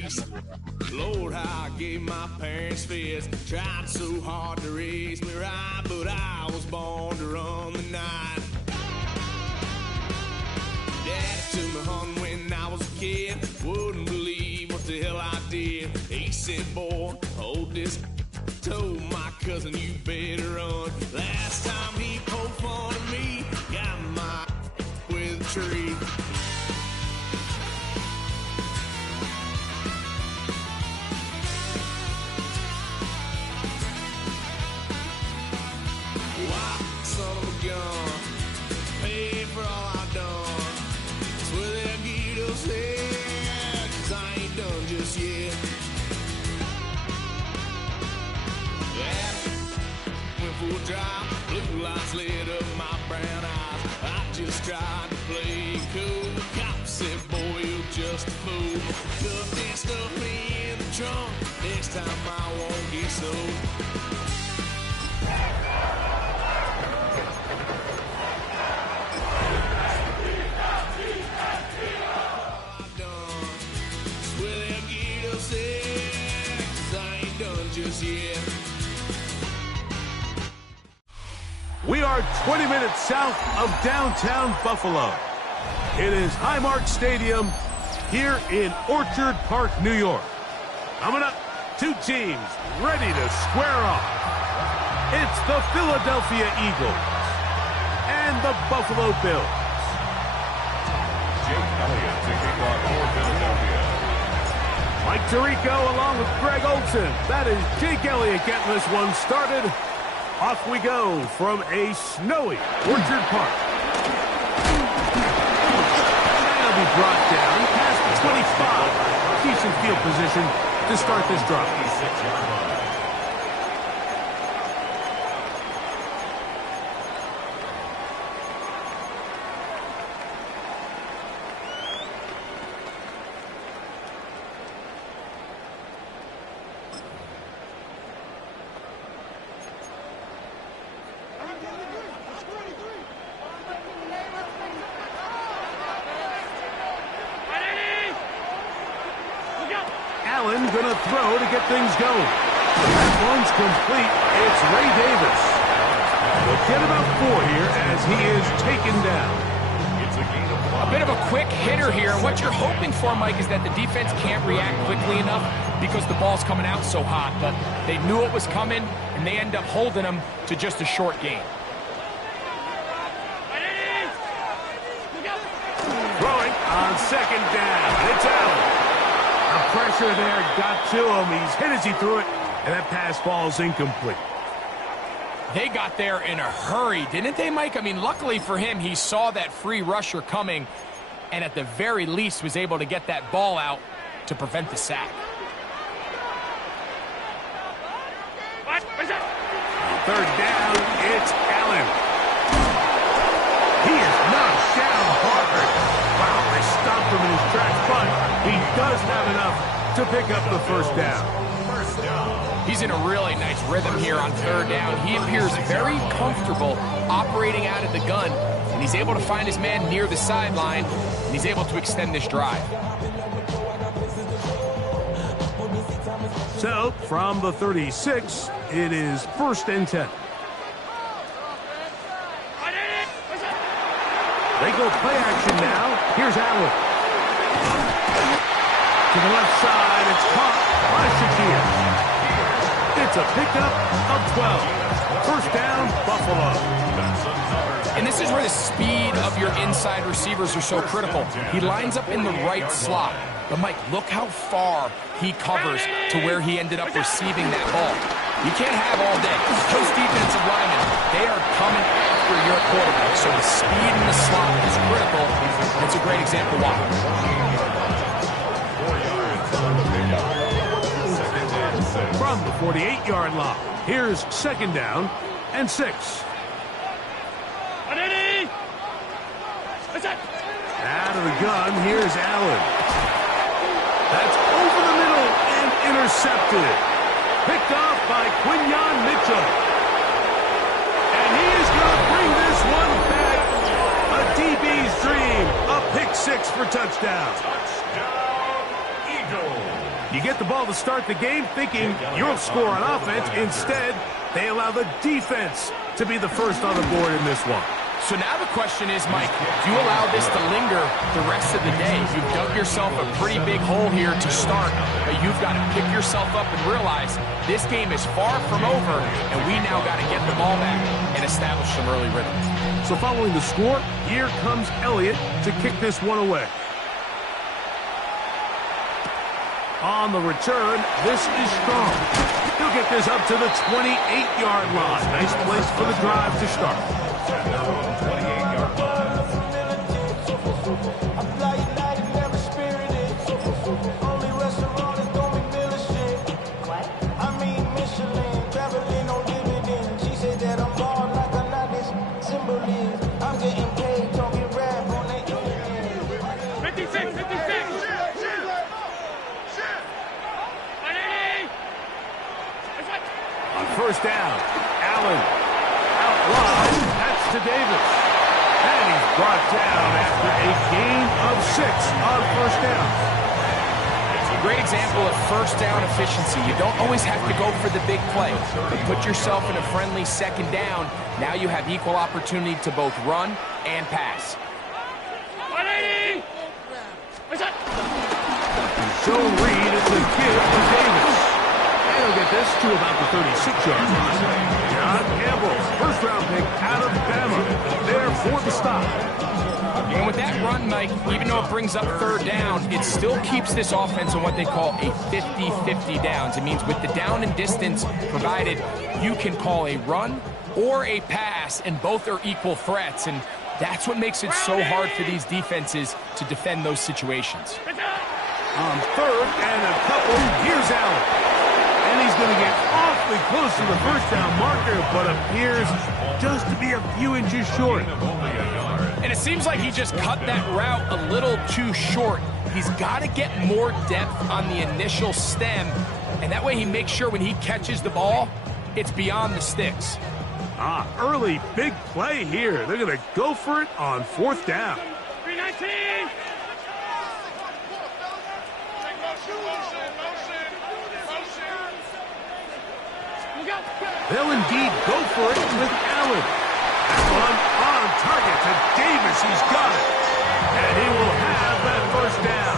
peace. Lord, how I gave my parents fits. Tried so hard to raise me right, but I was born to run the night. Daddy took me home when I was a kid. Wouldn't believe what the hell I did. He said, boy, hold this. Told my cousin, you better run. Last time he poked fun of me, got my with a tree. Son of a gun, paid for all I done. Swear they'll get us there, 'cause I ain't done just yet. Yeah, went full drive, blue lights lit up my brown eyes. I just tried to play cool. Cop said, boy, you're just a fool. Stuff that stuff me in the trunk. Next time I won't get sold. We are 20 minutes south of downtown Buffalo. It is Highmark Stadium here in Orchard Park, New York. Coming up, two teams ready to square off. It's the Philadelphia Eagles and the Buffalo Bills. Jake Elliott taking on for Philadelphia. Mike Tirico along with Greg Olson. That is Jake Elliott getting this one started. Off we go from a snowy Orchard Park. That'll be brought down past the 25. Decent field position to start this drive. Allen gonna throw to get things going. That one's complete. It's Ray Davis. They'll get about 4 here as he is taken down. It's a gain of 5. A bit of a quick hitter here. And what you're hoping for, Mike, is that the defense can't react quickly enough because the ball's coming out so hot. But they knew it was coming, and they end up holding them to just a short gain. Throwing on second down. It's Allen. The pressure there got to him. He's hit as he threw it, and that pass ball's incomplete. They got there in a hurry, didn't they, Mike? I mean, luckily for him, he saw that free rusher coming, and at the very least was able to get that ball out to prevent the sack. Third down, it's Allen. He is knocked down hard. Wow, they stopped him in his tracks, but he does have enough to pick up the first down. He's in a really nice rhythm here on third down. He appears very comfortable operating out of the gun, and he's able to find his man near the sideline, and he's able to extend this drive. So, from the 36, it is 1st and 10. They go play action now. Here's Allen. To the left side, it's caught by Shakir. It's a pickup of 12. First down, Buffalo. And this is where the speed of your inside receivers are so critical. He lines up in the right slot. But, Mike, look how far he covers to where he ended up receiving that ball. You can't have all day. Those defensive linemen, they are coming after your quarterback. So the speed in the slot is critical. That's a great example why. 4 yards on the pickup. 2nd and 6. From the 48-yard line, here's 2nd down and 6. Out of the gun, here's Allen. That's over the middle and intercepted. Picked off by Quinyon Mitchell. And he is going to bring this one back. A DB's dream. A pick 6 for touchdown. Touchdown, Eagles. You get the ball to start the game thinking you'll score on offense. Instead, they allow the defense to be the first on the board in this one. So now the question is, Mike, do you allow this to linger the rest of the day? You've dug yourself a pretty big hole here to start, but you've got to pick yourself up and realize this game is far from over, and we now got to get the ball back and establish some early rhythm. So following the score, here comes Elliott to kick this one away. On the return, this is strong. He'll get this up to the 28-yard line. Nice place for the drive to start. 28-yard line. First down, Allen out wide, that's to Davis. And he's brought down after a gain of 6 on first down. It's a great example of first down efficiency. You don't always have to go for the big play, but put yourself in a friendly second down. Now you have equal opportunity to both run and pass. 180! Zone read, it's a give to Davis. He'll get this to about the 36-yard line. John Campbell, first-round pick out of Bama, there for the stop. And with that run, Mike, even though it brings up third down, it still keeps this offense on what they call a 50-50 downs. It means with the down and distance provided, you can call a run or a pass, and both are equal threats. And that's what makes it so hard for these defenses to defend those situations. On third and a couple, here's Allen. And he's going to get awfully close to the first down marker, but appears just to be a few inches short. And it seems like he just cut that route a little too short. He's got to get more depth on the initial stem, and that way he makes sure when he catches the ball, it's beyond the sticks. Early big play here. They're going to go for it on fourth down. 319! They'll indeed go for it with Allen. That one on target to Davis. He's got it. And he will have that first down.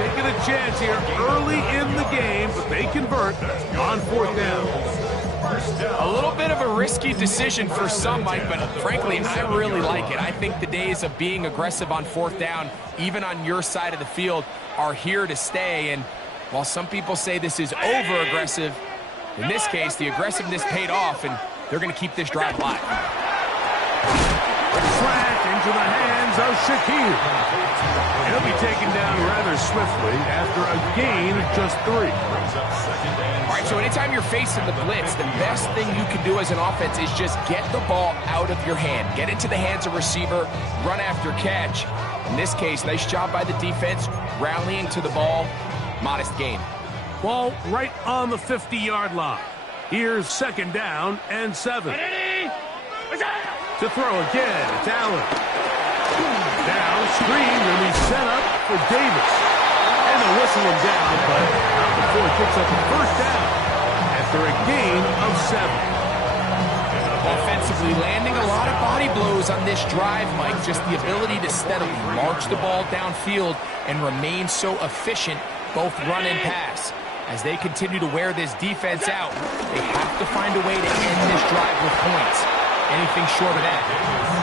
Taking a chance here early in the game, but they convert on fourth down. A little bit of a risky decision for some, Mike, but frankly, I really like it. I think the days of being aggressive on fourth down, even on your side of the field, are here to stay. And while some people say this is over-aggressive, in this case, the aggressiveness paid off, and they're going to keep this drive alive. Track into the hands of Shakir. He'll be taken down rather swiftly after a gain of just 3. All right, so anytime you're facing the blitz, the best thing you can do as an offense is just get the ball out of your hand. Get into the hands of receiver, run after catch. In this case, nice job by the defense, rallying to the ball. Modest gain. Ball right on the 50-yard line. Here's second down and 7. To throw again, it's Allen. Now screen will be set up for Davis. And they'll whistle him down, but not before he picks up a first down after a gain of 7. Offensively, landing a lot of body blows on this drive, Mike. Just the ability to steadily march the ball downfield and remain so efficient, both run and pass. As they continue to wear this defense out, they have to find a way to end this drive with points. Anything short of that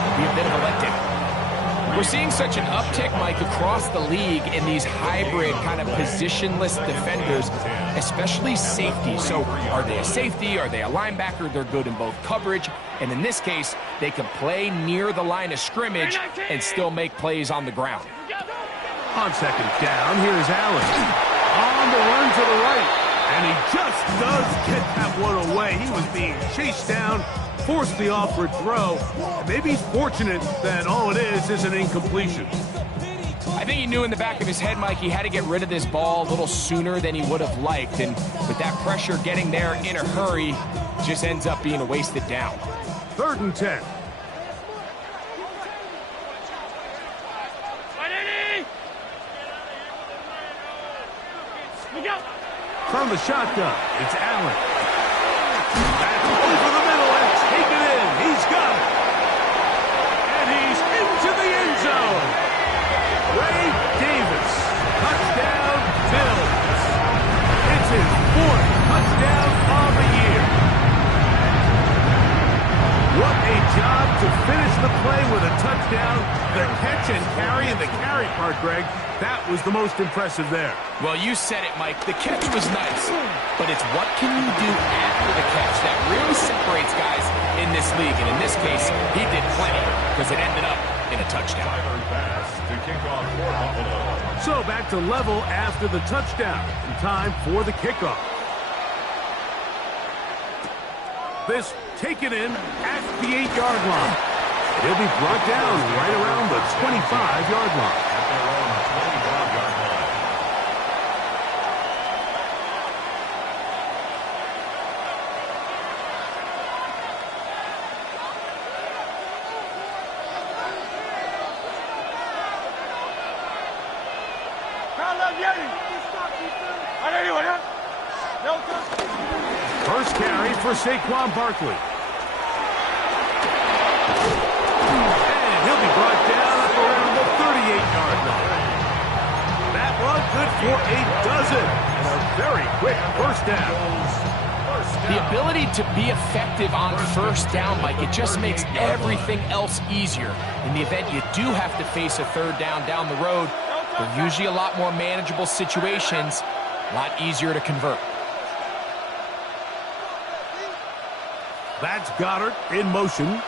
would be a bit of a letdown. We're seeing such an uptick, Mike, across the league in these hybrid kind of positionless defenders, especially safety. So are they a safety? Are they a linebacker? They're good in both coverage. And in this case, they can play near the line of scrimmage and still make plays on the ground. On second down, here's Allen. On the run to the right. And he just does get that one away. He was being chased down, forced the awkward throw. And maybe he's fortunate that all it is an incompletion. I think he knew in the back of his head, Mike, he had to get rid of this ball a little sooner than he would have liked. And with that pressure getting there in a hurry, just ends up being a wasted down. 3rd and 10. from the shotgun. It's Allen. Back over the middle and take it in. He's got it. And he's into the end zone. Ray Davis. Touchdown, Bills. It's his 4th touchdown on the year. What a job to finish the play with a touchdown. The catch and carry, and the carry part, Greg, that was the most impressive there. Well, you said it, Mike. The catch was nice, but it's what can you do after the catch that really separates guys in this league. And in this case, he did plenty because it ended up in a touchdown. So back to level after the touchdown. And time for the kickoff. This taken in at the 8-yard line. He'll be brought down right around the 25-yard line. First carry for Saquon Barkley. And he'll be brought down up around the 38-yard line. That one good for a dozen. And a very quick first down. The ability to be effective on first down, Mike, it just makes everything else easier. In the event you do have to face a third down the road, they're usually a lot more manageable situations, a lot easier to convert. That's Goddard in motion.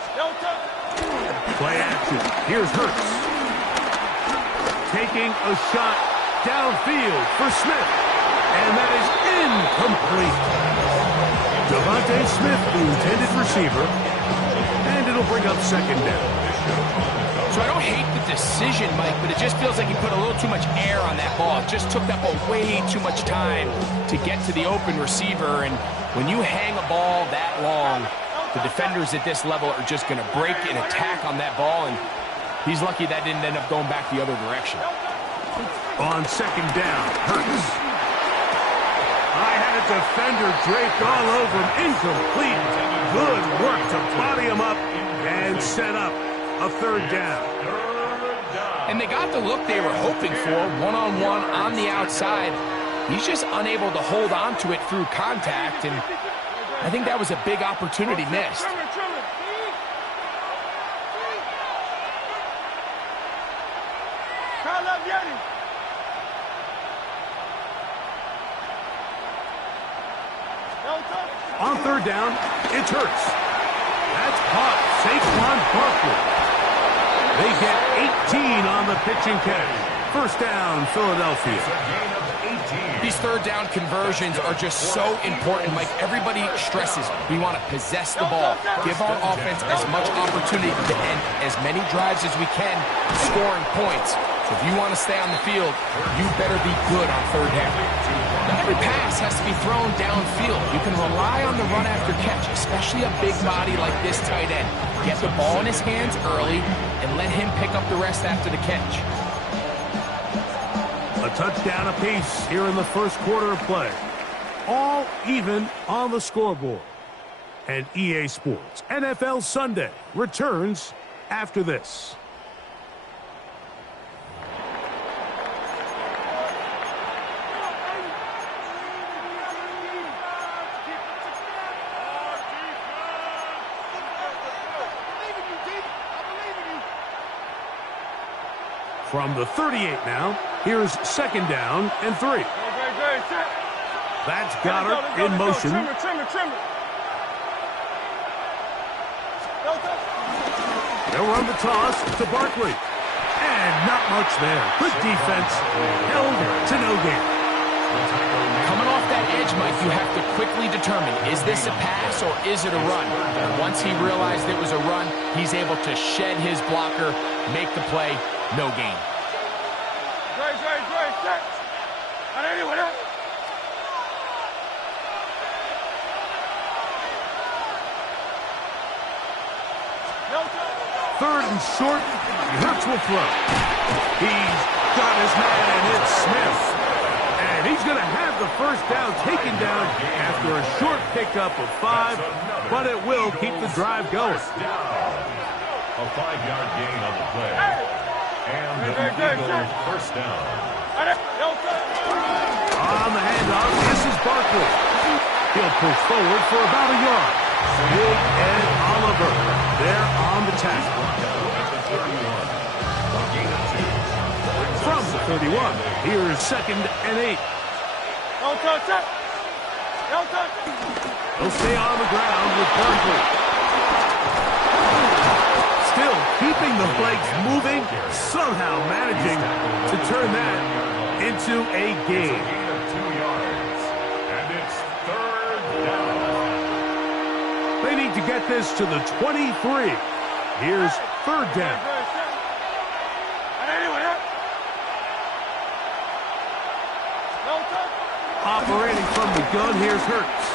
Play action. Here's Hurts. Taking a shot downfield for Smith. And that is incomplete. Devontae Smith, the intended receiver. And it'll bring up second down. So I don't hate the decision, Mike, but it just feels like he put a little too much air on that ball. It just took that ball way too much time to get to the open receiver. And when you hang a ball that long, the defenders at this level are just going to break and attack on that ball. And he's lucky that didn't end up going back the other direction. On second down, Hurts. I had a defender draped all over him. Incomplete. Good work to body him up and set up a third down. And they got the look they were hoping for, one-on-one on the outside. He's just unable to hold on to it through contact, and I think that was a big opportunity missed. On third down, it's Hurts. That's caught. Saquon Barkley. They get 18 on the pitch and catch. First down, Philadelphia. These third down conversions are just so important, Mike. Everybody stresses we want to possess the ball, give our offense as much opportunity to end as many drives as we can, scoring points. So if you want to stay on the field, you better be good on third down. Not every pass has to be thrown downfield. You can rely on the run after catch, especially a big body like this tight end. Get the ball in his hands early and let him pick up the rest after the catch. A touchdown apiece here in the first quarter of play. All even on the scoreboard. And EA Sports NFL Sunday returns after this. From the 38 now, here's second down and 3. That's Goddard in motion. They'll run the toss to Barkley. And not much there. Good defense. Held to no gain. Coming off that edge, Mike, you have to quickly determine, is this a pass or is it a run? And once he realized it was a run, he's able to shed his blocker, make the play, no gain. Third and short, Hurts will throw. He's got his man, it's Smith. And he's going to have have the first down taken down after a short pickup of 5, but it will keep the drive going. A 5-yard gain on the play. And the Eagles first down. On the handoff, this is Barkley. He'll push forward for about a yard. Big Ed Oliver there on the tackle. From the 31, here's 2nd and 8. They'll stay on the ground with Barkley. Still keeping the legs moving, somehow managing to turn that into a gain. And it's 3rd down. They need to get this to the 23. Here's 3rd down. Operating from the gun, here's Hurts.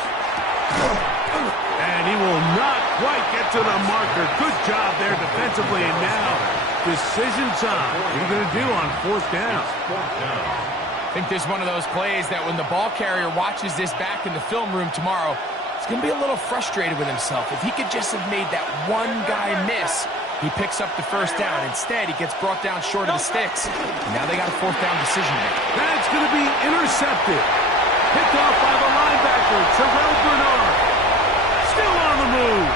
And he will not quite get to the marker. Good job there defensively, and now decision time. What are you going to do on 4th down? I think there's one of those plays that when the ball carrier watches this back in the film room tomorrow, he's going to be a little frustrated with himself. If he could just have made that one guy miss, he picks up the 1st down. Instead, he gets brought down short of the sticks. Now they got a 4th down decision maker. That's going to be intercepted. Picked off by the linebacker, Terrell Bernard. Still on the move.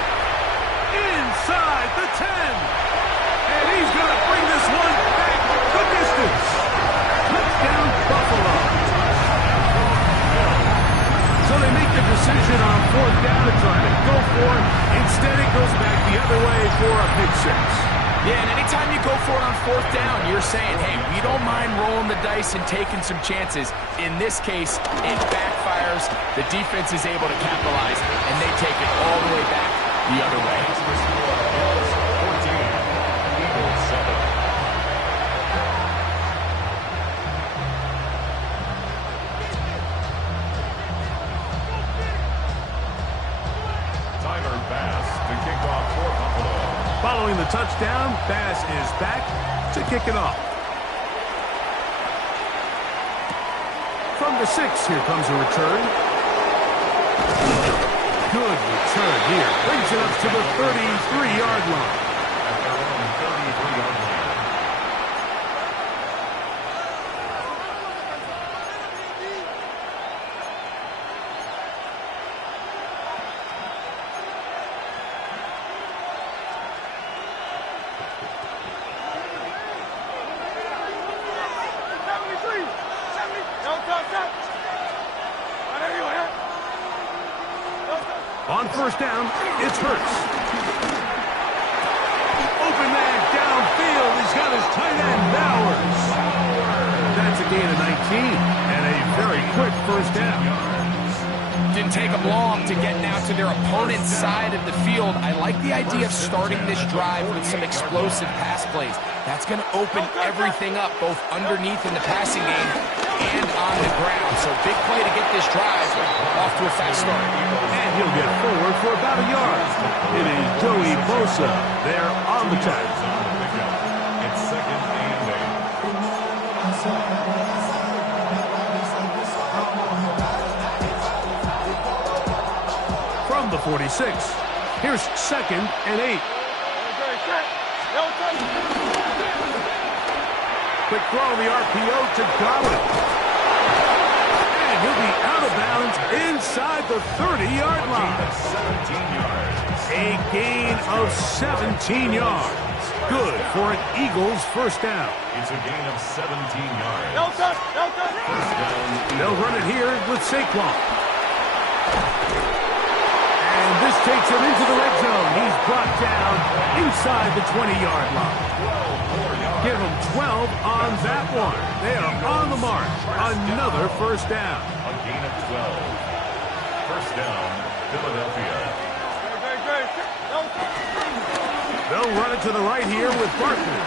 Inside the 10. And he's going to bring this one back the distance. Touchdown, Buffalo. So they make the decision on 4th down to try to go for it. Instead, it goes back the other way for a pick 6. Yeah, and anytime you go for it on 4th down, you're saying, hey, we don't mind rolling the dice and taking some chances. In this case, it backfires. The defense is able to capitalize, and they take it all the way back the other way. Eagles 7. Tyler Bass to kick off for Buffalo. Following the touchdown, Bass is back to kick it off. From the 6, here comes a return. Good return here. Brings it up to the 33-yard line. At their own 33-yard line. On 1st down, it's Hurts. Open man downfield. He's got his tight end, Bowers. That's a gain of 19 and a very quick 1st down. Didn't take them long to get now to their opponent's side of the field. I like the idea of starting this drive with some explosive pass plays. That's going to open everything up, both underneath in the passing game and on the ground. So big play to get this drive off to a fast start. And he'll get forward for about a yard. It is Joey Bosa there on the tackle. It's 2nd and 8. From the 46, here's 2nd and 8. Quick throw on the RPO to Godwin. And he'll be out of bounds inside the 30-yard line. 17 yards. A gain of 17 yards. Good for an Eagles 1st down. It's a gain of 17 yards. First down. They'll run it here with Saquon. And this takes him into the red zone. He's brought down inside the 20-yard line. Give him 12 on that one. They are on the mark. Another 1st down. A gain of 12. First down, Philadelphia. They'll run it to the right here with Barkley.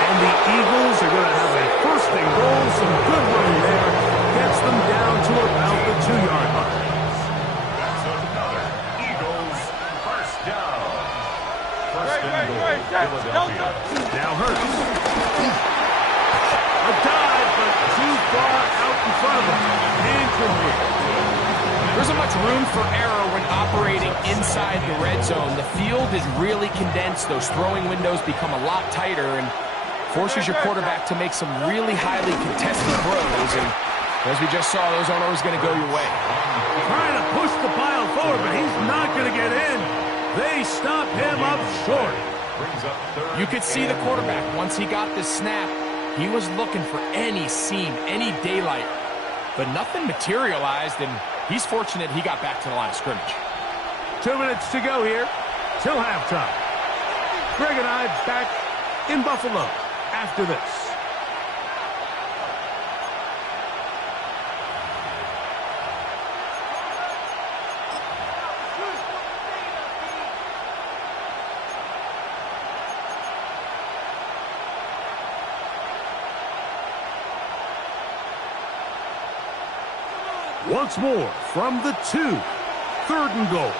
And the Eagles are going to have a 1st and goal. Some good running there. Gets them down to about the 2-yard line. That's another Eagles 1st down. First and goal, Philadelphia. Now Hurts. A dive, but too far out in front There isn't much room for error when operating inside the red zone. The field is really condensed. Those throwing windows become a lot tighter and forces your quarterback to make some really highly contested throws. And as we just saw, those aren't always going to go your way. Trying to push the pile forward, but he's not going to get in. They stop him up short. You could see the quarterback, once he got this snap, he was looking for any seam, any daylight. But nothing materialized, and he's fortunate he got back to the line of scrimmage. 2 minutes to go here till halftime. Greg and I back in Buffalo after this. Once more from the 2. 3rd and goal.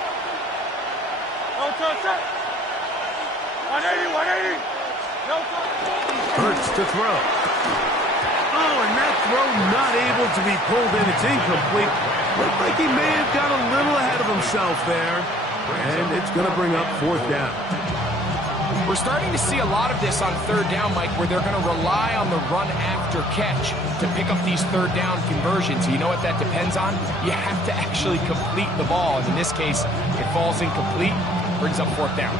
180. Hurts to throw. Oh, and that throw not able to be pulled in. It's incomplete. Looked like he may have got a little ahead of himself there. And it's going to bring up 4th down. We're starting to see a lot of this on 3rd down, Mike, where they're going to rely on the run after catch to pick up these 3rd down conversions. You know what that depends on? You have to actually complete the ball. And in this case, it falls incomplete, brings up 4th down.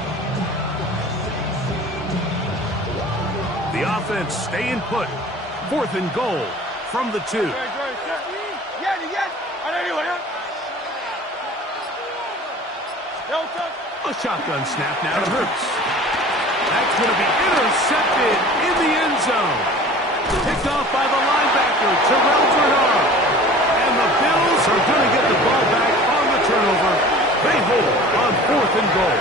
The offense staying put. 4th and goal from the 2. A shotgun snap now to Hurts. That's going to be intercepted in the end zone. Picked off by the linebacker, Terrell Bernard. And the Bills are going to get the ball back on the turnover. They hold on 4th and goal.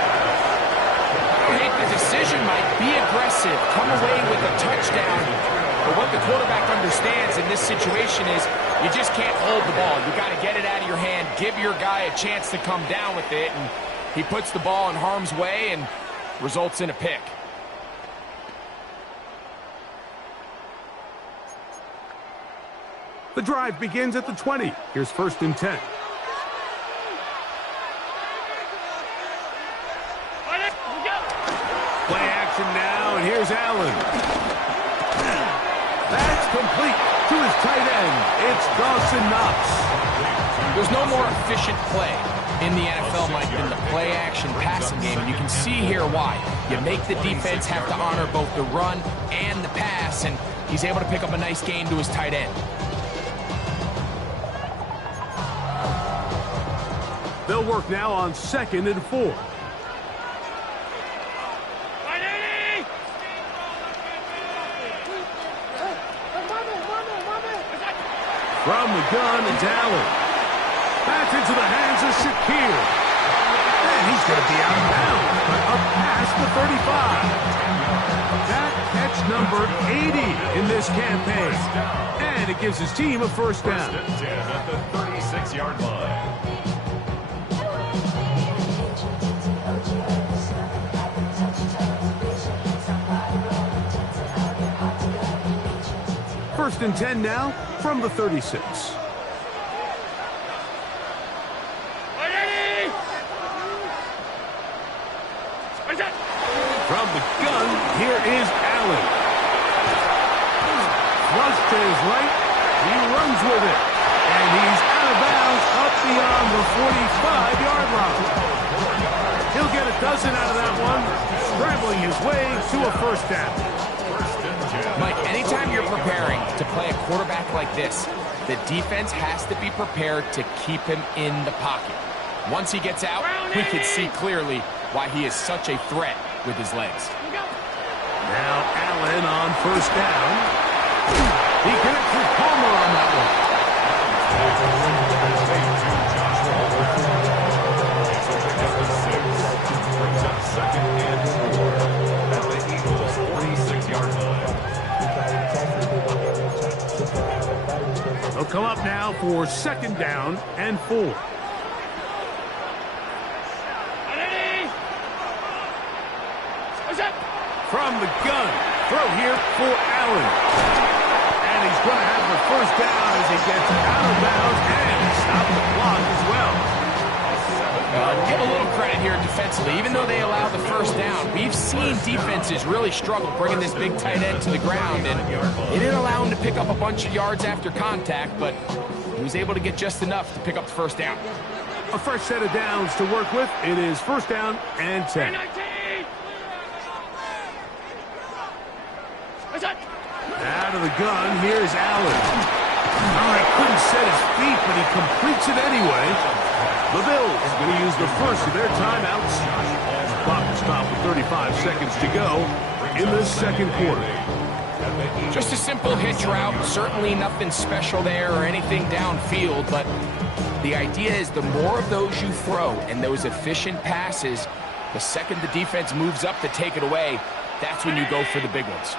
Make the decision, Mike. Be aggressive. Come away with a touchdown. But what the quarterback understands in this situation is you just can't hold the ball. You got to get it out of your hand. Give your guy a chance to come down with it. And he puts the ball in harm's way and results in a pick. The drive begins at the 20. Here's 1st and 10. Play action now, and here's Allen. That's complete to his tight end. It's Dawson Knox. There's no more efficient play in the NFL, Mike, than the play-action passing game. And you can see here why. You make the defense have to honor both the run and the pass, and he's able to pick up a nice gain to his tight end. They'll work now on 2nd and 4. From the gun, it's Allen. Back into the hands of Shakir. And he's going to be out of bounds, but up past the 35. That catch number 80 in this campaign. And it gives his team a 1st down. At the 36-yard line. 1st and 10 now from the 36. From the gun, here is Allen. Flush to his right. He runs with it. And he's out of bounds up beyond the 45-yard line. He'll get a dozen out of that one, scrambling his way to a 1st down. Mike, anytime you're preparing to play a quarterback like this, the defense has to be prepared to keep him in the pocket. Once he gets out, we can see clearly why he is such a threat with his legs. Now Allen on 1st down. He connects with Palmer on that one. They'll come up now for 2nd down and 4. From the gun, throw here for Allen. And he's going to have the 1st down as he gets out of bounds and stop the clock as well. point here defensively. Even though they allow the first down, we've seen defenses really struggle bringing this big tight end to the ground, and they didn't allow him to pick up a bunch of yards after contact, but he was able to get just enough to pick up the first down. A fresh set of downs to work with. It is first down and 10. Out of the gun, here's Allen. Oh, he couldn't set his feet, but he completes it anyway. The Bills going to use the first of their timeouts. The clock will stop with 35 seconds to go in the second quarter. Just a simple hitch route. Certainly nothing special there or anything downfield, but the idea is the more of those you throw and those efficient passes, the second the defense moves up to take it away, that's when you go for the big ones.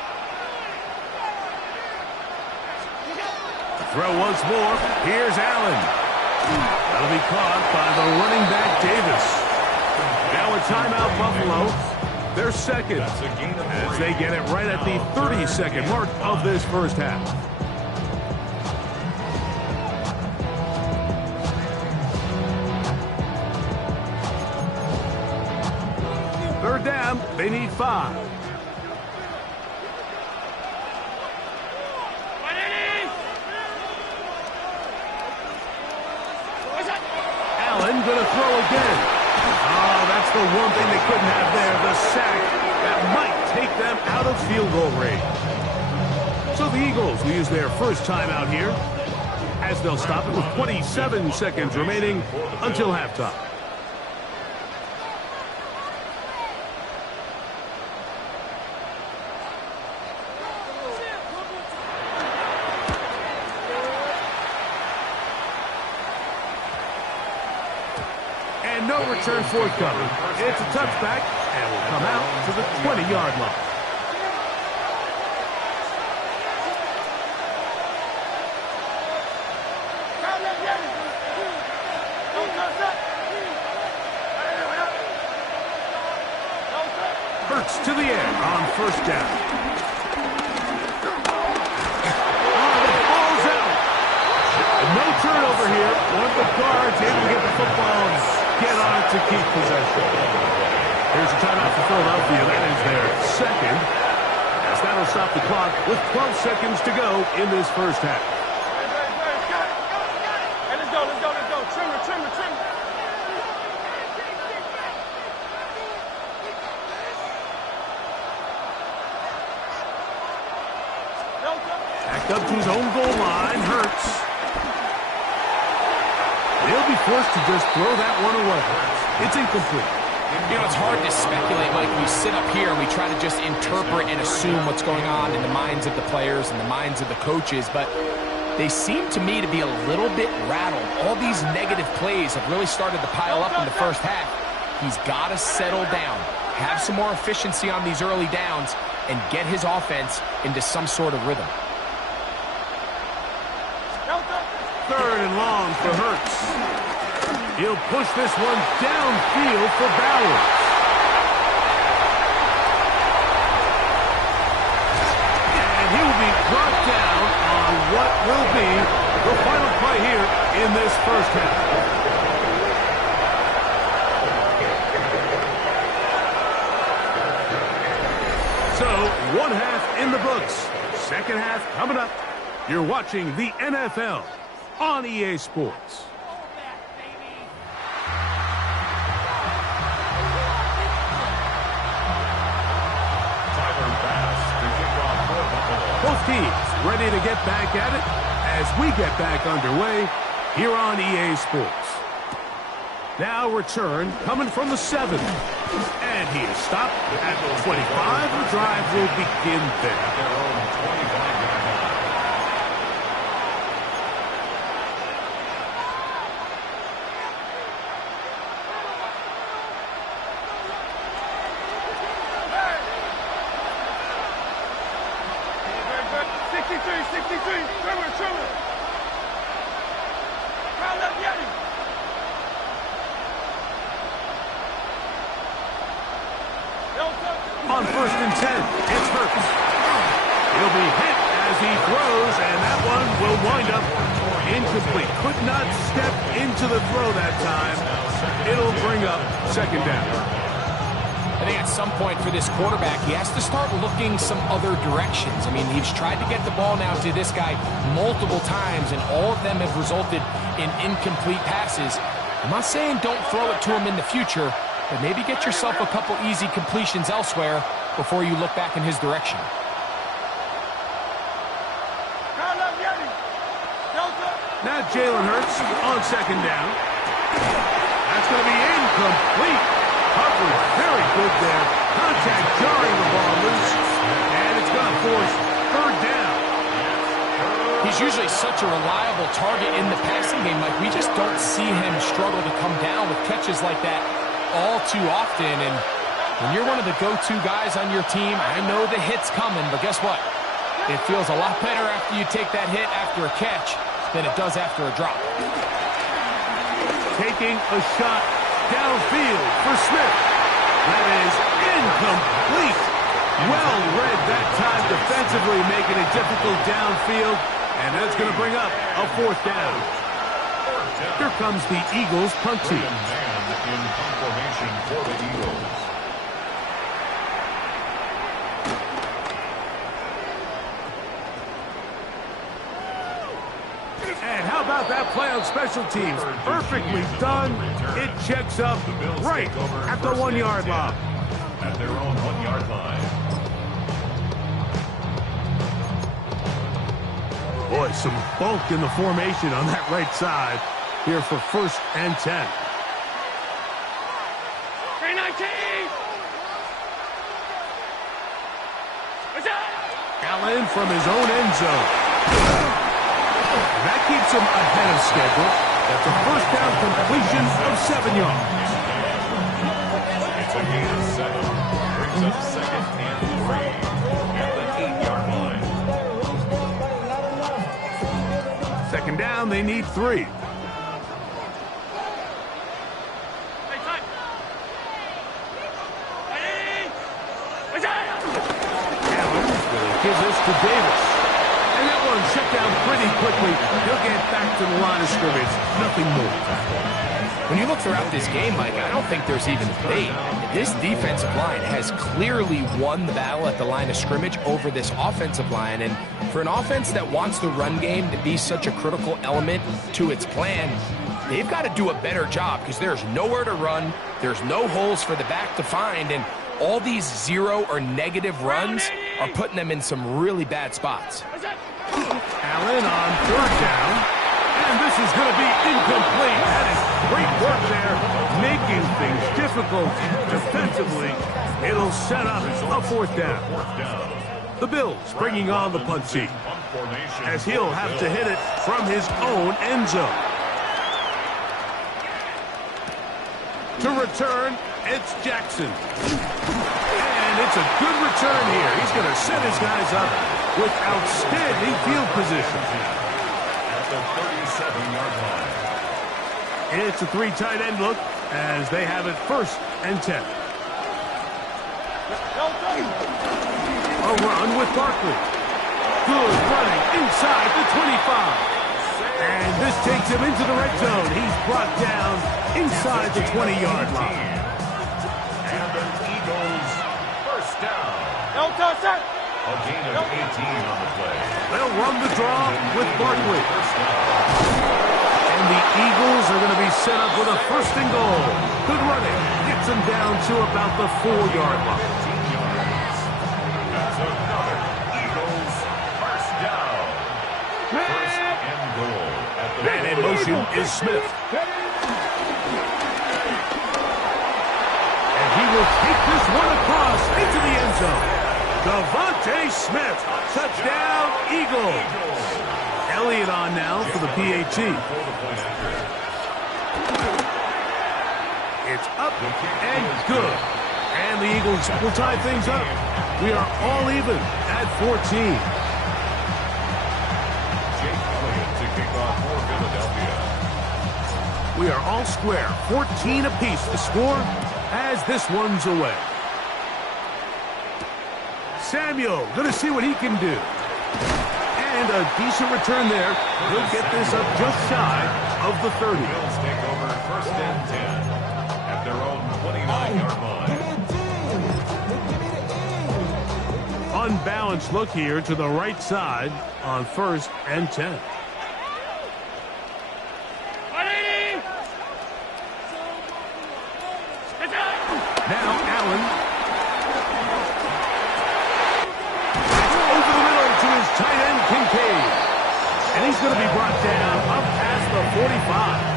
Throw once more. Here's Allen. That'll be caught by the running back Davis. Now a timeout Buffalo. Their second as they get it right at the 30-second mark of this first half. Third down, they need 5. Allen going to throw again. Oh, that's the one thing they couldn't have there, the sack that might take them out of field goal range. So the Eagles will use their first timeout here as they'll stop it with 27 seconds remaining until halftime. And no return forthcoming. It's a touchback and will come out to the 20-yard line. Hurts to the air on first down. Oh, the ball's out. No turnover here. One of the guards able to get the football and get on it to keep possession. Here's a timeout for Philadelphia. That is their second. As that'll stop the clock with 12 seconds to go in this first half. Hey, let's go. Trim. Backed up to his own goal line. Hurts. He'll be forced to just throw that one away. It's incomplete. You know, it's hard to speculate, Mike. We sit up here and we try to just interpret and assume what's going on in the minds of the players and the minds of the coaches, but they seem to me to be a little bit rattled. All these negative plays have really started to pile up in the first half. He's got to settle down, have some more efficiency on these early downs, and get his offense into some sort of rhythm. Third and long for Hurts. He'll push this one downfield for Bowers. And he will be brought down on what will be the final play here in this first half. So, one half in the books. Second half coming up. You're watching the NFL on EA Sports. Both teams ready to get back at it as we get back underway here on EA Sports. Now return coming from the 7. And he is stopped at the 25. The drive will begin there. On 1st and 10, it's Hurts. He'll be hit as he throws, and that one will wind up incomplete. Could not step into the throw that time. It'll bring up second down. I think at some point for this quarterback, he has to start looking some other directions. I mean, he's tried to get the ball now to this guy multiple times, and all of them have resulted in incomplete passes. I'm not saying don't throw it to him in the future, but maybe get yourself a couple easy completions elsewhere before you look back in his direction. Now Jalen Hurts on second down. That's going to be incomplete. Hubbard very good there. Contact jarring the ball loose. And it's going to force third down. He's usually such a reliable target in the passing game. Like, we just don't see him struggle to come down with catches like that all too often. And when you're one of the go-to guys on your team, I know the hit's coming, but guess what? It feels a lot better after you take that hit after a catch than it does after a drop. Taking a shot downfield for Smith. That is incomplete. Well read that time defensively, making it difficult downfield. And that's going to bring up a fourth down. Here comes the Eagles punt team. In confirmation for the Eagles. And how about that play on special teams? Perfectly done. It checks up right at the 1 yard line. At their own 1 yard line. Boy, some bulk in the formation on that right side here for 1st and 10. 319! Allen from his own end zone. That keeps him ahead of schedule. That's a first down completion of 7 yards. It's a gain of 7. Brings up 2nd and 3 at the 8-yard line. 2nd down, they need 3. Gives this to Davis. And that one shut down pretty quickly. He'll get back to the line of scrimmage. Nothing more. When you look throughout this game, Mike, I don't think there's even debate. This defensive line has clearly won the battle at the line of scrimmage over this offensive line. And for an offense that wants the run game to be such a critical element to its plan, they've got to do a better job because there's nowhere to run. There's no holes for the back to find. And all these 0 or negative runs are putting them in some really bad spots. Allen on 3rd down. And this is going to be incomplete. That is great work there, making things difficult defensively. It'll set up a 4th down. The Bills bringing on the punt team, as he'll have to hit it from his own end zone. To return, it's Jackson. And it's a good return here. He's going to set his guys up with outstanding field position. At the 37-yard line. It's a 3 tight end look as they have it 1st and 10. A run with Barkley. Good running inside the 25. And this takes him into the red zone. He's brought down inside the 20-yard line. And the Eagles first down. Don't touch that! A gain of 18 on the play. They'll run the draw with Barkley. First down. And the Eagles are going to be set up with a 1st and goal. Good running. Gets them down to about the 4-yard line. 15 yards. That's another Eagles first down. First and goal. And in motion is Smith. And he will take this one across into the end zone. Devontae Smith, touchdown, Eagles. Elliott on now for the PAT. It's up and good. And the Eagles will tie things up. We are all even at 14. Jake Elliott to kick off for Philadelphia. We are all square, 14 apiece to score as this one's away. Samuel going to see what he can do. And a decent return there. He'll get this up just shy of the 30. Bills take over 1st and 10. 40-yard line. Unbalanced look here to the right side on 1st and 10. 180. Now Allen. Over the middle to his tight end, Kincaid. And he's going to be brought down up past the 45.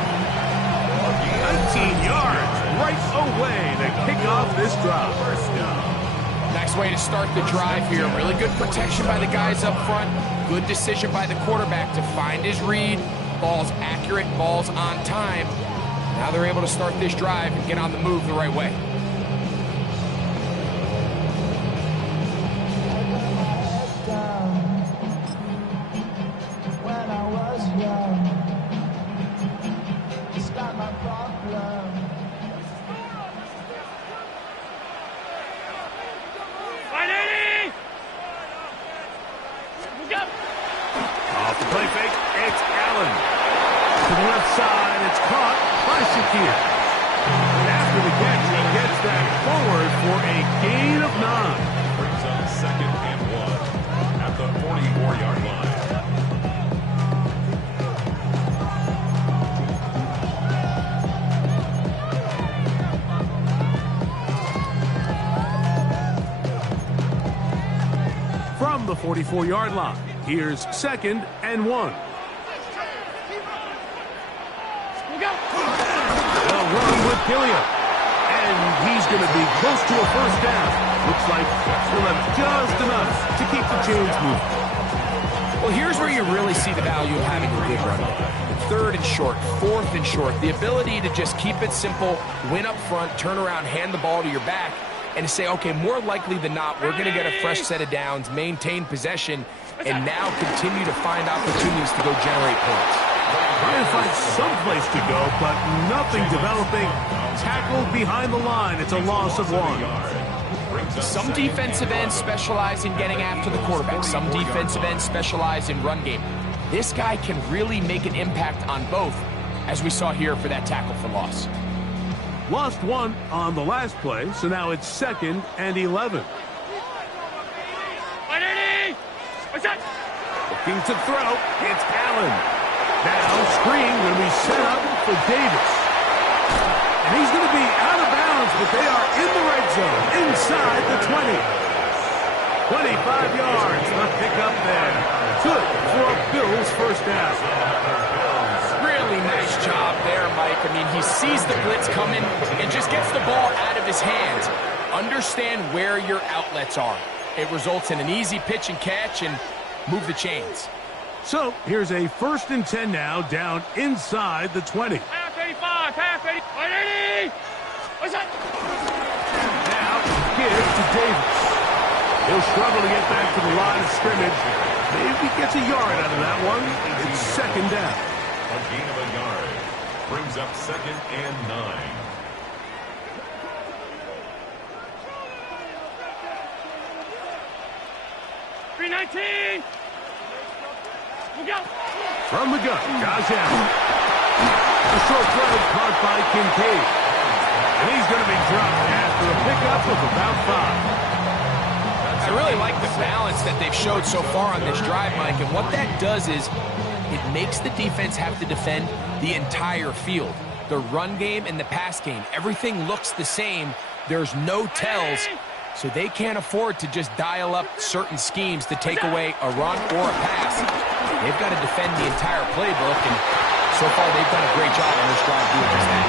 19 yards right away to kick off this drive. First down. Nice way to start the drive here. Really good protection by the guys up front. Good decision by the quarterback to find his read. Ball's accurate, ball's on time. Now they're able to start this drive and get on the move the right way. Off the play fake, it's Allen. To the left side, it's caught by Shakir. After the catch, he gets that forward for a gain of 9. Brings up 2nd and 1 at the 44-yard line. From the 44-yard line, here's 2nd and 1. They'll run with Gilliam. And he's going to be close to a first down. Looks like he'll have just enough to keep the chains moving. Well, here's where you really see the value of having a good run game. 3rd and short, 4th and short. The ability to just keep it simple, win up front, turn around, hand the ball to your back, and to say, okay, more likely than not, we're going to get a fresh set of downs, maintain possession, and now continue to find opportunities to go generate points. Trying to find some place to go, but nothing developing. Tackled behind the line. It's a loss of 1. Some defensive ends specialize in getting after the quarterback. Some defensive ends specialize in run game. This guy can really make an impact on both, as we saw here for that tackle for loss. Lost 1 on the last play, so now it's 2nd and 11. 180. What's that? Looking to throw, it's Allen. Now screen going to be set up for Davis. And he's going to be out of bounds, but they are in the red zone, inside the 20. 25 yards, the pickup there. Good for a Bills first down. Really nice job there, Mike. I mean, he sees the blitz coming and just gets the ball out of his hands. Understand where your outlets are. It results in an easy pitch and catch and move the chains. So here's a 1st and 10 now, down inside the 20. Half 85, half 80. 180. What's that? Now give to Davis. He'll struggle to get back to the line of scrimmage. Maybe gets a yard out of that one. It's 2nd down. A gain of a yard. Brings up 2nd and 9. $319. From the gun, Josh Allen. A short throw caught by Kincaid. And he's going to be dropped after a pickup of about 5. I really like the balance that they've showed so far on this drive, Mike. And what that does is it makes the defense have to defend the entire field. The run game and the pass game, everything looks the same. There's no tells. So they can't afford to just dial up certain schemes to take away a run or a pass. They've got to defend the entire playbook, and so far they've done a great job on this drive doing just that.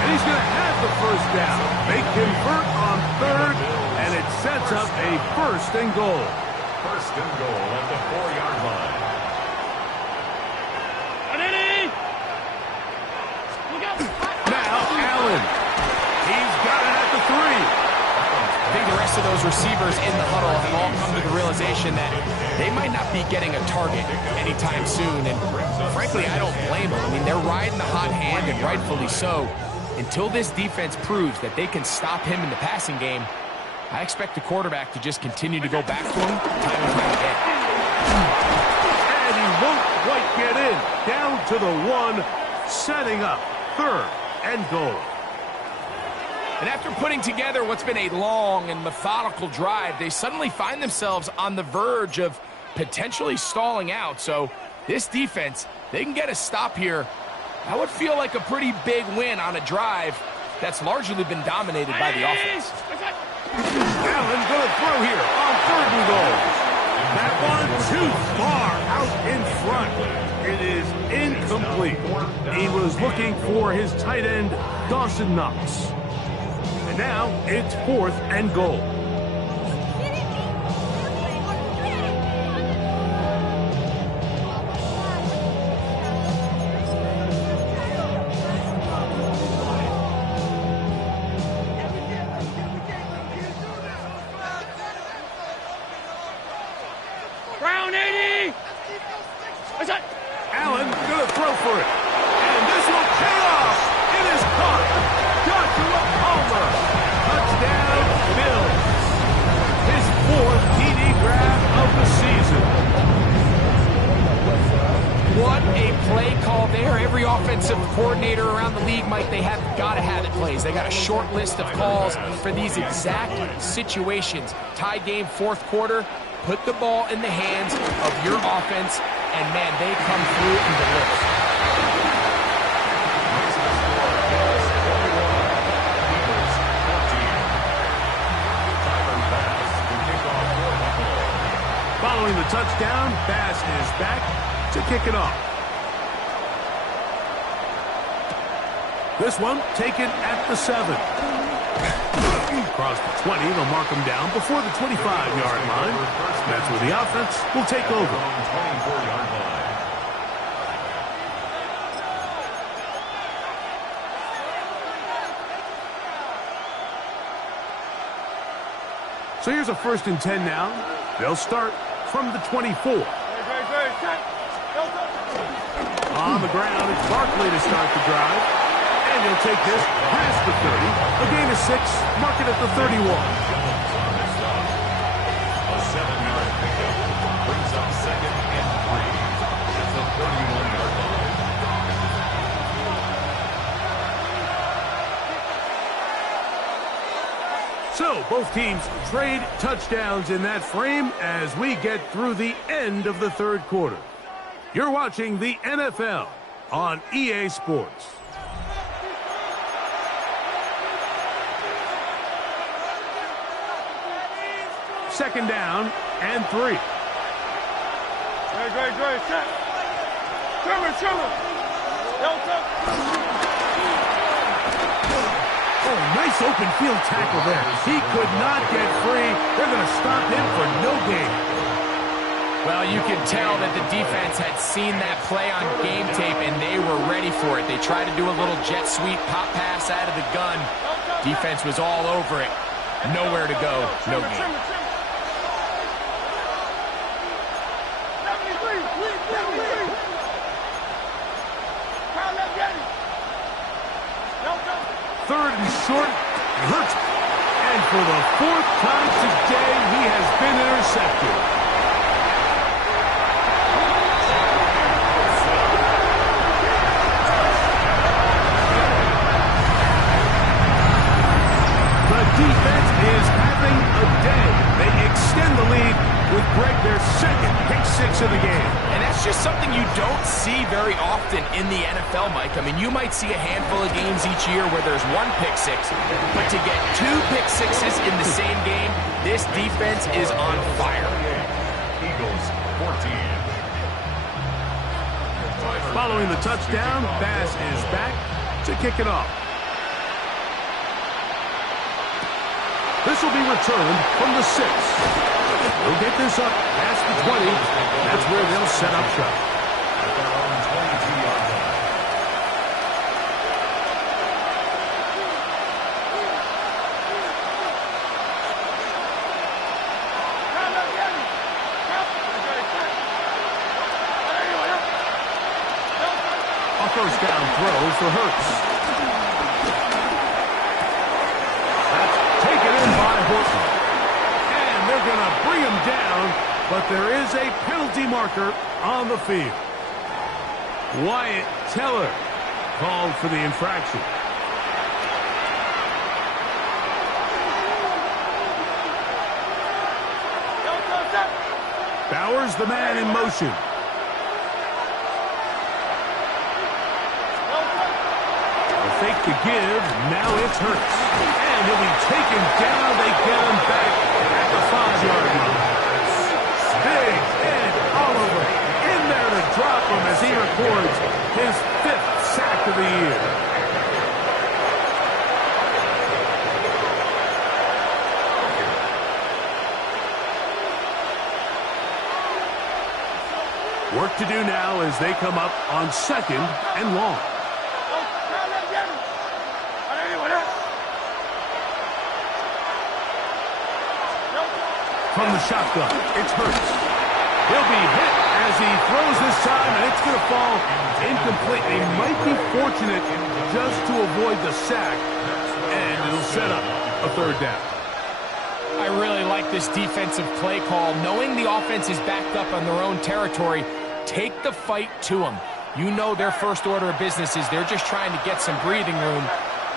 And he's going to have the first down. They convert on 3rd, and it sets up a 1st and goal. 1st and goal at the 4-yard line. 180. Now Allen. He's got it at the 3. I think the rest of those receivers in the huddle have all come to the realization that they might not be getting a target anytime soon. And frankly, I don't blame them. I mean, they're riding the hot hand, and rightfully so. Until this defense proves that they can stop him in the passing game, I expect the quarterback to just continue to go back to him time and time again. And he won't quite get in. Down to the 1, setting up 3rd and goal. And after putting together what's been a long and methodical drive, they suddenly find themselves on the verge of potentially stalling out. So this defense, they can get a stop here. That would feel like a pretty big win on a drive that's largely been dominated by the offense. Allen going to throw here on 3rd and goal. That one too far out in front. It is incomplete. He was looking for his tight end, Dawson Knox. And now it's 4th and goal. Brown 80. Allen going to throw for it. And this will pay off. It is caught. Joshua Palmer. Touchdown, Bills. His 4th TD grab of the season. What a play call there. Every offensive coordinator around the league, Mike, they have got to have it plays. They got a short list of calls for these exact situations. Tie game, 4th quarter. Put the ball in the hands of your offense, and, man, they come through and deliver. Following the touchdown, Bass is back to kick it off. This one taken at the 7. Across the 20, they'll mark him down before the 25-yard line. That's where the offense will take over. 24-yard line. So here's a 1st and 10 now. They'll start from the 24. On the ground, it's Barkley to start the drive. And he'll take this past the 30. A gain of 6, mark it at the 31. A 7-yard pickup brings up 2nd and 3 at the 31-yard line. So both teams trade touchdowns in that frame as we get through the end of the 3rd quarter. You're watching the NFL on EA Sports. Second down and 3. Great, set. Trevor. Oh, nice open field tackle there. He could not get free. They're going to stop him for no gain. Well, you can tell that the defense had seen that play on game tape, and they were ready for it. They tried to do a little jet sweep pop pass out of the gun. Defense was all over it. Nowhere to go, no gain. Third and short, Hurts. And for the 4th time today, he has been intercepted. The defense is having a day. They extend the lead with Greg, their 2nd pick 6 of the game. And that's just something you don't see very often in the NFL, Mike. I mean, you might see a handful of games each year where there's 1 pick 6, but to get 2 pick 6s in the same game, this defense is on fire. Eagles 14. Following the touchdown, Bass is back to kick it off. This will be returned from the 6. They'll get this up past the 20. That's where they'll set up shop. At their own 22-yard line. A 1st down throw for Hurts. That's taken in by Horton. And they're going to bring him down, but there is a penalty marker on the field. Wyatt Teller called for the infraction. powers the man in motion. The fake to give, now it's Hurts. And he'll be taken down. They get him back at the 5-yard line. Big Ed Oliver in there to drop him as he records his 5th sack of the year. Work to do now as they come up on 2nd and long. From the shotgun, it's Hurts. He'll be hit as he throws this time, and it's going to fall incomplete. They might be fortunate just to avoid the sack, and it'll set up a 3rd down. I really like this defensive play call. Knowing the offense is backed up on their own territory, take the fight to them. You know their first order of business is they're just trying to get some breathing room.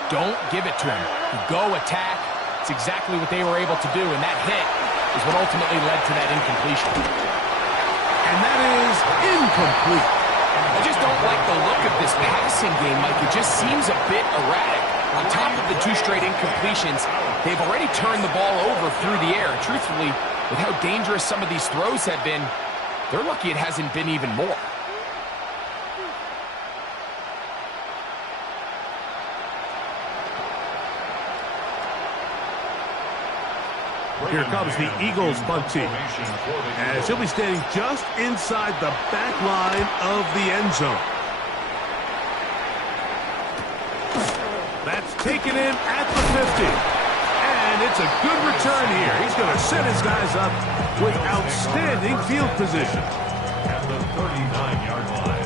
Don't give it to them. You go attack. It's exactly what they were able to do, and that hit is what ultimately led to that incompletion. And that is incomplete. I just don't like the look of this passing game, Mike. It just seems a bit erratic. On top of the 2 straight incompletions, they've already turned the ball over through the air. And truthfully, with how dangerous some of these throws have been, they're lucky it hasn't been even more. Here comes the Eagles punt team, as he'll be standing just inside the back line of the end zone. That's taken in at the 50. And it's a good return here. He's going to set his guys up with outstanding field position. At the 39-yard line.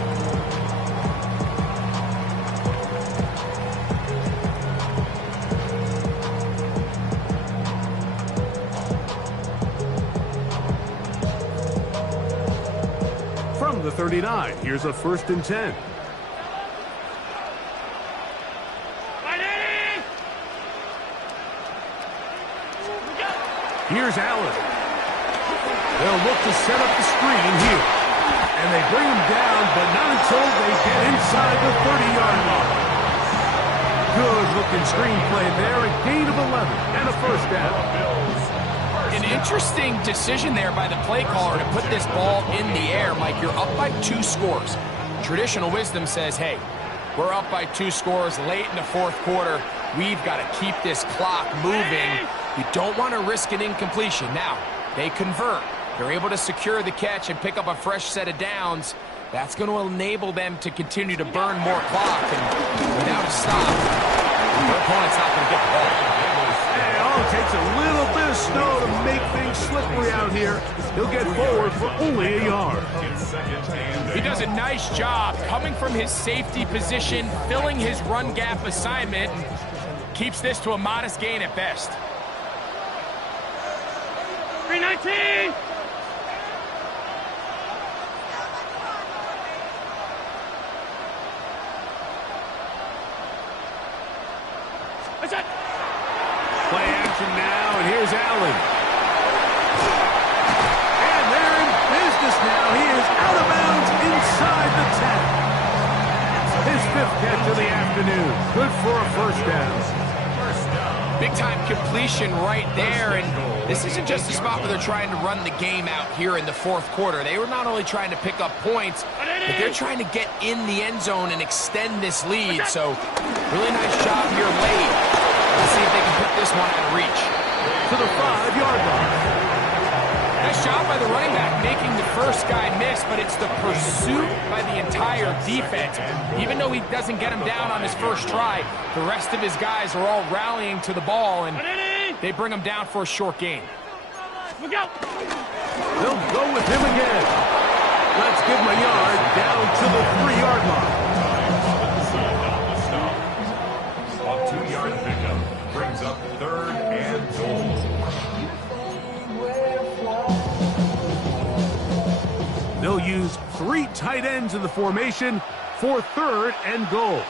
From the 39, here's a 1st and 10. Here's Allen. They'll look to set up the screen here. And they bring him down, but not until they get inside the 30-yard line. Good-looking screenplay there, a gain of 11 and a 1st down. An interesting decision there by the play caller to put this ball in the air. Mike, you're up by 2 scores. Traditional wisdom says, hey, we're up by 2 scores late in the 4th quarter. We've got to keep this clock moving. You don't want to risk an incompletion. Now, they convert. They're able to secure the catch and pick up a fresh set of downs. That's going to enable them to continue to burn more clock. And without a stop, their opponent's not going to get the ball. And it all takes a little bit of snow to make things slippery out here. He'll get forward for only a yard. He does a nice job coming from his safety position, filling his run gap assignment, and keeps this to a modest gain at best. 319! Play action now, and here's Allen. And they're in business now. He is out of bounds inside the 10. His 5th catch of the afternoon. Good for a 1st down. Big-time completion right there, and this isn't just a spot where they're trying to run the game out here in the 4th quarter. They were not only trying to pick up points, but they're trying to get in the end zone and extend this lead. So, really nice job here late. Let's see if they can put this one out of reach. To the 5-yard line. Nice job by the running back making the first guy miss, but it's the pursuit by the entire defense. Even though he doesn't get him down on his first try, the rest of his guys are all rallying to the ball, and they bring him down for a short gain. Look out! They'll go with him again. Let's give him a yard down to the 3-yard line. A 2-yard pickup brings up 3rd and goal. They'll use 3 tight ends in the formation for 3rd and goal.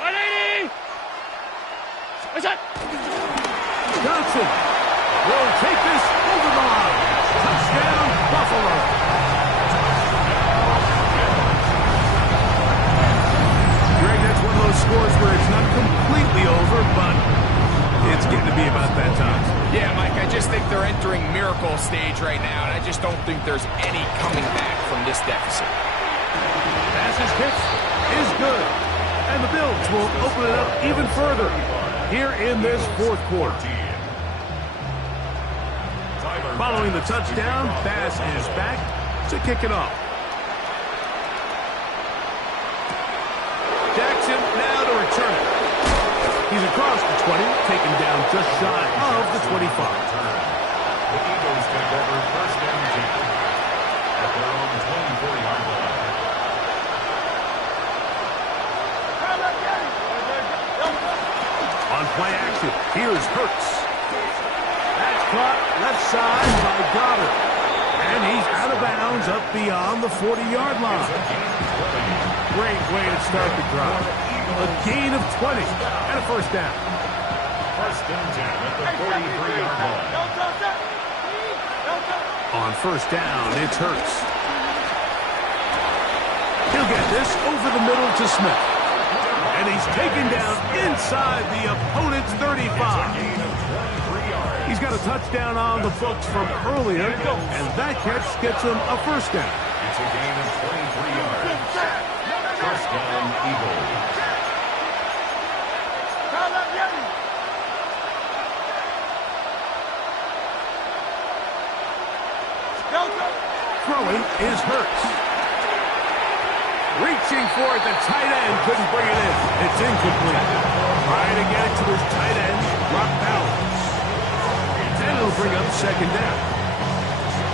180! What's that? Johnson will take this over the line. scores where it's not completely over, but it's getting to be about that time. Yeah, Mike, I just think they're entering miracle stage right now, and I just don't think there's any coming back from this deficit. Passes pitch is good, and the Bills will open it up even further here in this fourth quarter. Following the touchdown, Bass is back to kick it off. Jackson now to return it. He's across the 20, taken down just shy of the 25. The Eagles take over first and 10 at their own 24-yard line. On play action, here's Hurts. That's caught left side by Goddard. And he's out of bounds up beyond the 40-yard line. Great way to start the drive. A gain of 20 and a first down. First and 10 at the 43-yard line. On first down, it's Hurts. He'll get this over the middle to Smith. And he's taken down inside the opponent's 35. He's got a touchdown on the books from earlier, and that catch gets him a first down. It's a gain of 23 yards. First down, Eagles. Throwing is Hurts. Reaching for it, the tight end couldn't bring it in. It's incomplete. Trying to get it to his tight end, drop balance. And it'll bring up second down.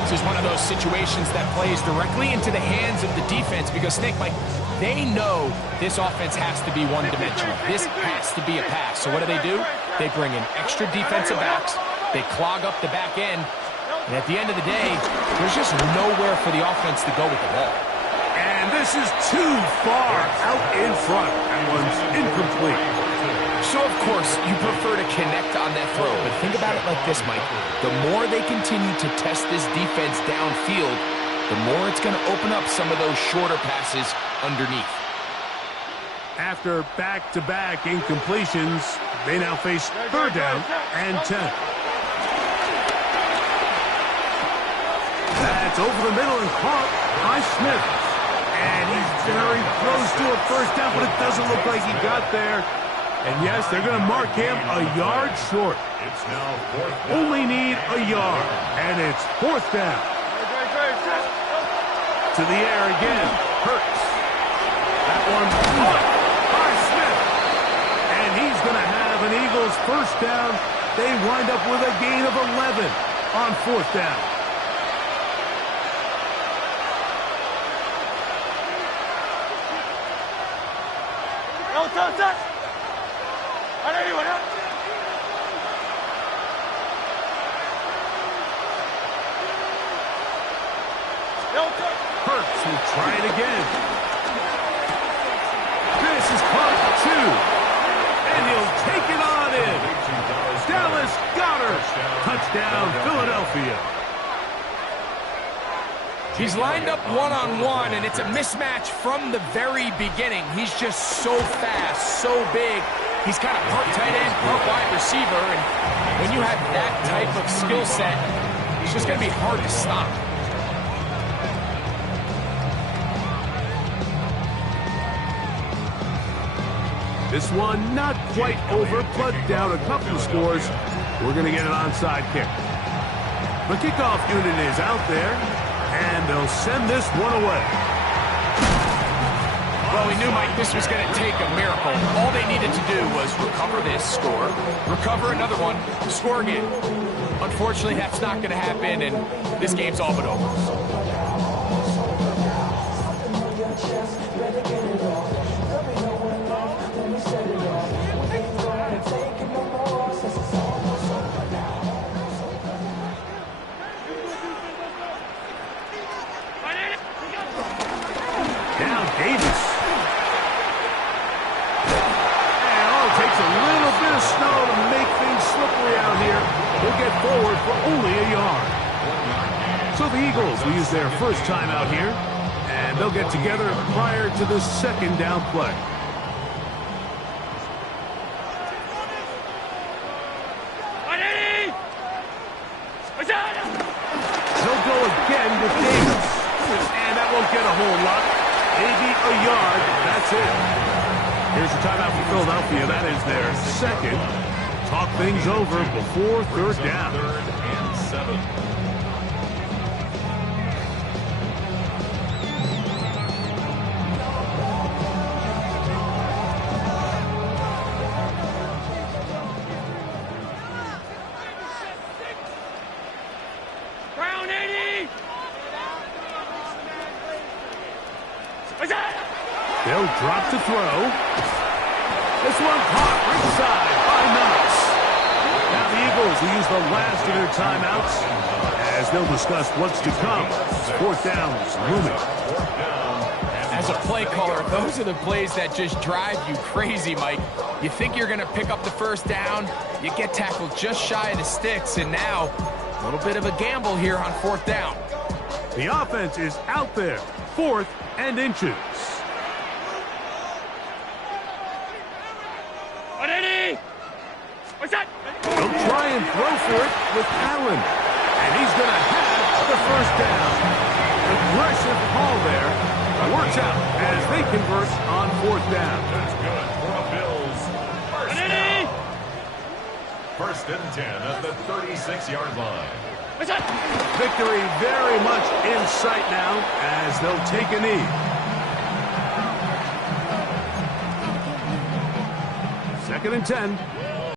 This is one of those situations that plays directly into the hands of the defense because, Snake, Mike, they know this offense has to be one-dimensional. This has to be a pass. So what do? They bring in extra defensive backs. They clog up the back end. And at the end of the day, there's just nowhere for the offense to go with the ball. And this is too far out in front. That one's incomplete. So, of course, you prefer to connect on that throw, but think about it like this, Mike. The more they continue to test this defense downfield, the more it's going to open up some of those shorter passes underneath. After back-to-back incompletions, they now face third down and 10. That's over the middle and caught by Smith. And he's very close to a first down, but it doesn't look like he got there. And yes, they're going to mark him a yard short. It's now fourth down. Only need a yard, and it's fourth down. To the air again, Hurts. That one caught by Smith. And he's going to have an Eagles first down. They wind up with a gain of 11 on fourth down. Hurts will try it again. This is caught two. And he'll take it on in. Dallas Goddard. Touchdown, Philadelphia. He's lined up one-on-one, and it's a mismatch from the very beginning. He's just so fast, so big. He's kind of part tight end, part wide receiver, and when you have that type of skill set, it's just going to be hard to stop. This one not quite over, but down a couple of scores. We're going to get an onside kick. The kickoff unit is out there, and they'll send this one away. Well, we knew, Mike, this was going to take a miracle. All they needed to do was recover this, score, recover another one, score again. Unfortunately, that's not going to happen, and this game's all but over. Now Davis. And all it takes a little bit of snow to make things slippery out here. He'll get forward for only a yard. So the Eagles will use their first time out here, and they'll get together prior to the second down play. a yard. That's it. Here's the timeout for Philadelphia. That is their second. Talk things over before third down. 3rd and 7. Brown 80. What's that? They'll drop to throw. This one caught inside by Knox. Now the Eagles will use the last of their timeouts as they'll discuss what's to come. Fourth down's looming. As a play caller, those are the plays that just drive you crazy, Mike. You think you're going to pick up the first down, you get tackled just shy of the sticks, and now a little bit of a gamble here on fourth down. The offense is out there. 4th and inches. 180. What's that? They'll try and throw for it with Allen. And he's going to have the first down. Aggressive call there. Works out as they convert on fourth down. That's good for a Bills first down. 1st and 10 at the 36-yard line. What's that? Victory very much in sight now as they'll take a knee. 2nd and 10.